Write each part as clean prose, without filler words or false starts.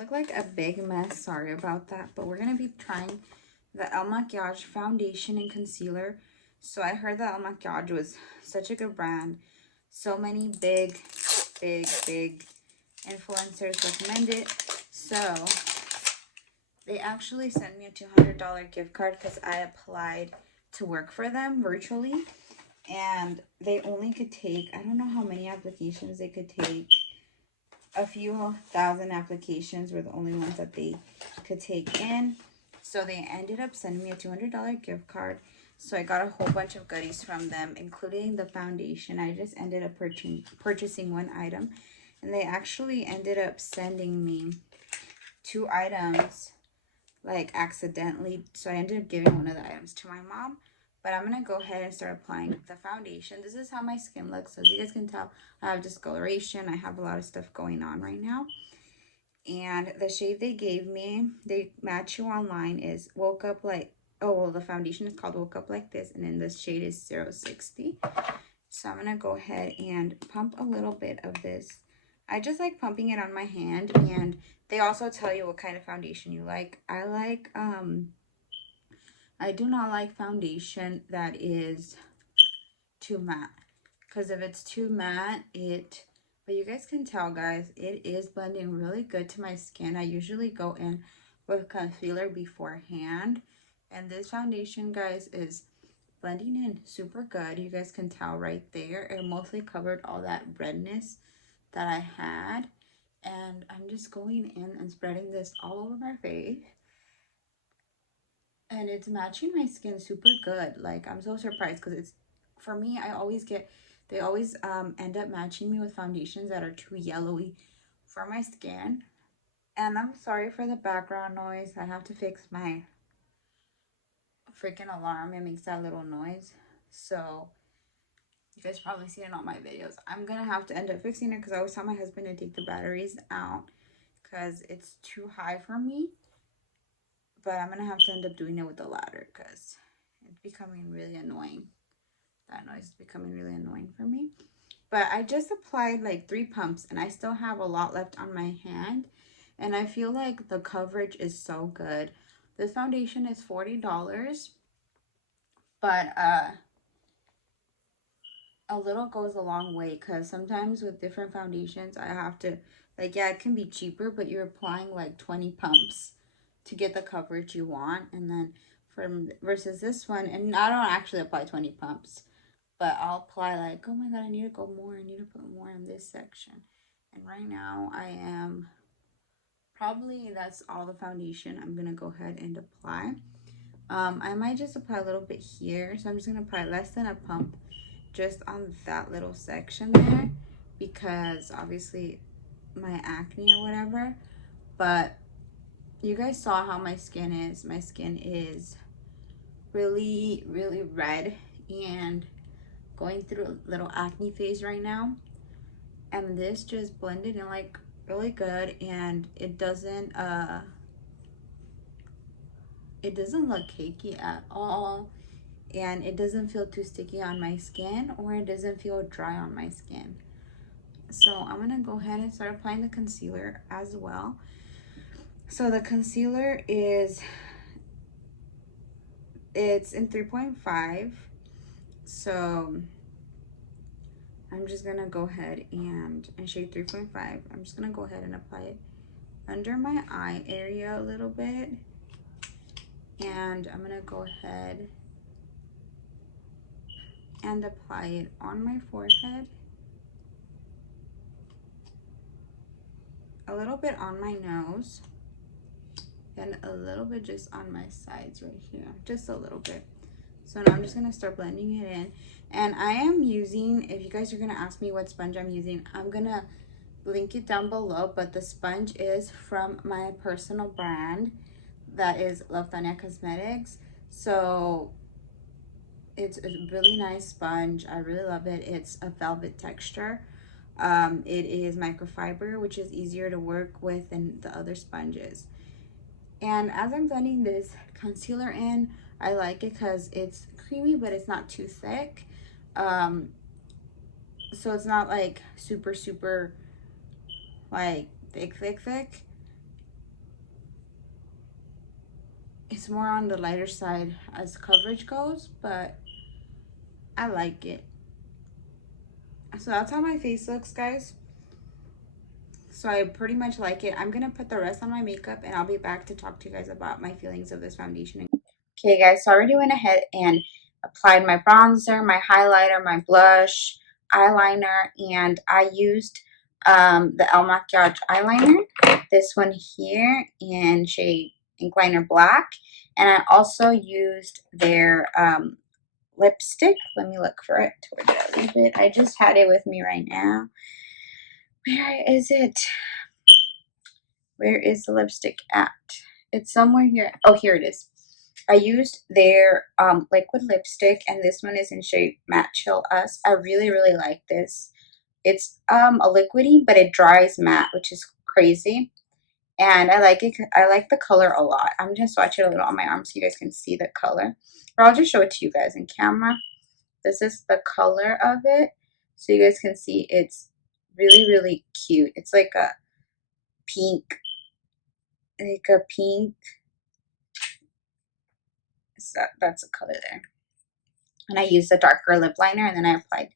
look like a big mess. Sorry about that. But we're going to be trying the Makiage foundation and concealer. So I heard that Makiage was such a good brand. So many big influencers recommend it. So they actually sent me a $200 gift card because I applied to work for them virtually. And they only could take, I don't know how many applications they could take. A few thousand applications were the only ones that they could take in. So they ended up sending me a $200 gift card. So I got a whole bunch of goodies from them, including the foundation. I just ended up purchasing one item. And they actually ended up sending me 2 items, like accidentally. So I ended up giving one of the items to my mom. But I'm going to go ahead and start applying the foundation. This is how my skin looks. So as you guys can tell, I have discoloration. I have a lot of stuff going on right now. And the shade they gave me, they match you online, is Woke Up Like, oh, well, the foundation is called Woke Up Like This. And then this shade is 060. So I'm going to go ahead and pump a little bit of this. I just like pumping it on my hand. And they also tell you what kind of foundation you like. I do not like foundation that is too matte, because if it's too matte, but you guys can tell, guys, it is blending really good to my skin. I usually go in with concealer beforehand, and this foundation, guys, is blending in super good. You guys can tell right there. It mostly covered all that redness that I had, and I'm just going in and spreading this all over my face. And it's matching my skin super good. Like, I'm so surprised because it's, for me, they always end up matching me with foundations that are too yellowy for my skin. And I'm sorry for the background noise. I have to fix my freaking alarm. It makes that little noise. So you guys probably seen it on my videos. I'm gonna have to end up fixing it because I always tell my husband to take the batteries out because it's too high for me. But I'm gonna have to end up doing it with the ladder because it's becoming really annoying. That noise is becoming really annoying for me. But I just applied like 3 pumps and I still have a lot left on my hand. And I feel like the coverage is so good. This foundation is $40. But a little goes a long way, because sometimes with different foundations I have to, like, yeah, it can be cheaper, but you're applying like 20 pumps to get the coverage you want. And then versus this one, and I don't actually apply 20 pumps, but I'll apply like, oh my god, I need to go more, I need to put more in this section. And right now I am probably, that's all the foundation I'm gonna go ahead and apply. I might just apply a little bit here, so I'm just gonna apply less than a pump just on that little section there, because obviously my acne or whatever. But you guys saw how my skin is. My skin is really red and going through a little acne phase right now, and this just blended in like really good, and it doesn't look cakey at all, and it doesn't feel too sticky on my skin, or it doesn't feel dry on my skin. So I'm gonna go ahead and start applying the concealer as well. So the concealer it's in 3.5. So I'm just gonna go ahead and shade 3.5. I'm just gonna go ahead and apply it under my eye area a little bit. And I'm gonna go ahead and apply it on my forehead, a little bit on my nose, and a little bit just on my sides right here, just a little bit. So now I'm just gonna start blending it in. And I am using, if you guys are gonna ask me what sponge I'm using, I'm gonna link it down below, but the sponge is from my personal brand, that is Love Tanya Cosmetics. So it's a really nice sponge. I really love it. It's a velvet texture. It is microfiber, which is easier to work with than the other sponges. And as I'm blending this concealer in, I like it because it's creamy, but it's not too thick. So it's not like super like thick. It's more on the lighter side as coverage goes, but I like it. So that's how my face looks, guys. So I pretty much like it. I'm gonna put the rest on my makeup and I'll be back to talk to you guys about my feelings of this foundation. Okay guys, so I already went ahead and applied my bronzer, my highlighter, my blush, eyeliner, and I used the Makiage eyeliner, this one here in shade Ink Liner Black, and I also used their lipstick. Let me look for it towards it a little bit. I just had it with me right now. Where is it? Where is the lipstick at? It's somewhere here. Oh, here it is. I used their liquid lipstick, and this one is in shade Matte Chill Us. I really, really like this. It's a liquidy, but it dries matte, which is crazy. And I like it. I like the color a lot. I'm just swatching it a little on my arm so you guys can see the color. Or I'll just show it to you guys in camera. This is the color of it. So you guys can see it's really, really cute. It's like a pink, so that's a color there. And I used a darker lip liner, and then I applied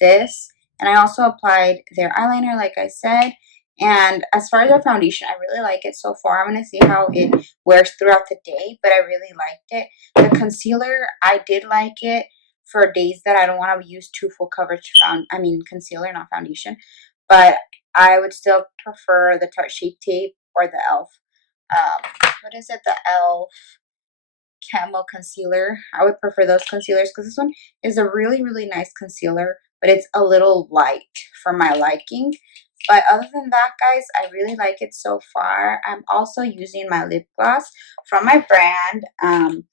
this. And I also applied their eyeliner, like I said. And as far as their foundation, I really like it so far. I'm going to see how it wears throughout the day, but I really liked it. The concealer, I did like it for days that I don't want to use too full coverage concealer, not foundation. But I would still prefer the Tarte Shape Tape or the e.l.f. What is it? The e.l.f. Camo concealer. I would prefer those concealers because this one is a really, really nice concealer, but it's a little light for my liking. But other than that, guys, I really like it so far. I'm also using my lip gloss from my brand. I'm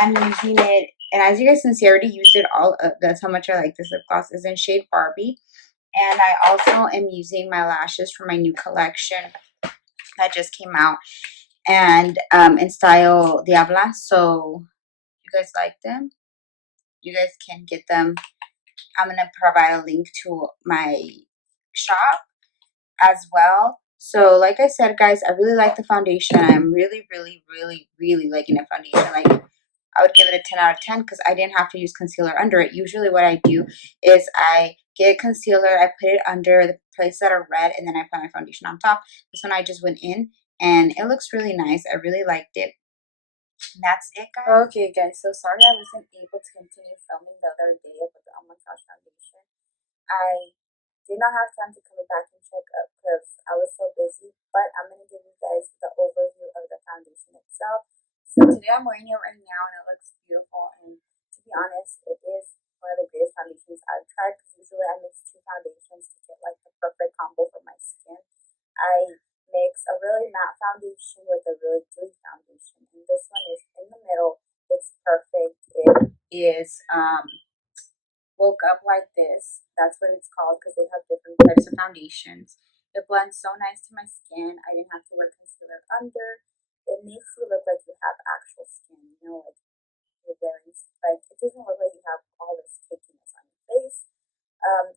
using it, and as you guys can see, I already used it all. That's how much I like this lip gloss. Is in shade Barbie. And I also am using my lashes from my new collection that just came out, and in style Diabla. So you guys like them, you guys can get them. I'm gonna provide a link to my shop as well. So like I said, guys, I really like the foundation. I'm really, really, really, really liking the foundation. Like, I would give it a 10 out of 10 because I didn't have to use concealer under it. Usually what I do is I get concealer, I put it under the places that are red, and then I put my foundation on top. This one I just went in, and it looks really nice. I really liked it. And that's it, guys. Okay, guys, so sorry I wasn't able to continue filming the other day with the Makiage foundation. I did not have time to come back and check up because I was so busy, but I'm going to give you guys the overview of the foundation itself. So today I'm wearing it right now, and it looks beautiful, and to be honest, it is one of the greatest foundations I've tried because usually I mix two foundations to get like the perfect combo for my skin. I mix a really matte foundation with a really dewy foundation, and this one is in the middle. It's perfect. It is woke up like this. That's what it's called because they have different types of foundations. It blends so nice to my skin. I didn't have to wear concealer under. It makes you look like you have actual skin, like you're wearing, like it doesn't look like you have all this cakeiness on your face.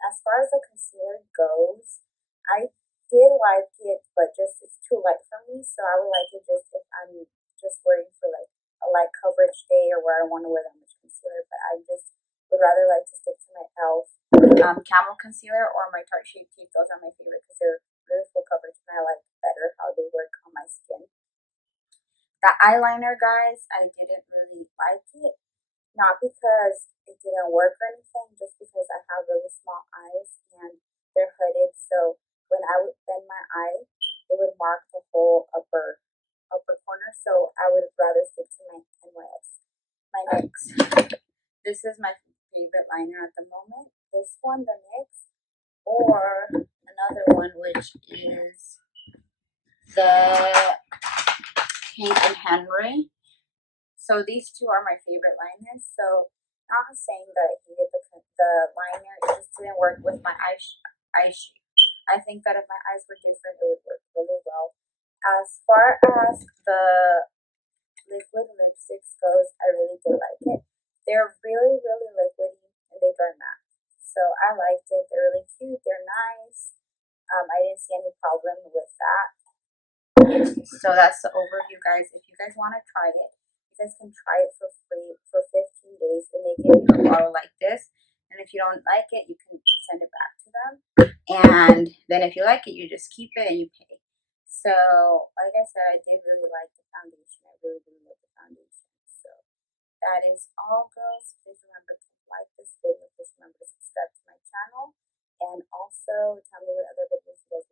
As far as the concealer goes, I did like it, but just it's too light for me. So I would like it just if I'm just wearing for like a light coverage day or where I don't want to wear that much concealer. But I just would rather like to stick to my e.l.f. Camel concealer or my Tarte Shape Tape. Those are my favorite because they're really full coverage, and I like better how they work on my skin. The eyeliner, guys, I didn't really like it. Not because it didn't work or anything, just because I have really small eyes and they're hooded. So when I would bend my eye, it would mark the whole upper corner. So I would rather stick to my NYX. My NYX. This is my favorite liner at the moment. This one, the NYX, or another one, which is the Hank and Henry. So these two are my favorite liners. So not saying that I hated the liner, it just didn't work with my eye shape. I think that if my eyes were different, it would work really well. As far as the liquid lipsticks goes, I really did like it. They're really, really liquidy, and they dry matte. So I liked it. They're really cute. They're nice. I didn't see any problem with that. So that's the overview, guys. If you guys want to try it, you guys can try it for free for 15 days, and they give you a bottle like this. And if you don't like it, you can send it back to them. And then if you like it, you just keep it and you pay. So, like I said, I did really like the foundation. I really, really like the foundation. So that is all, girls. Please remember to like this video. Please remember to subscribe to my channel. And also tell me what other videos you guys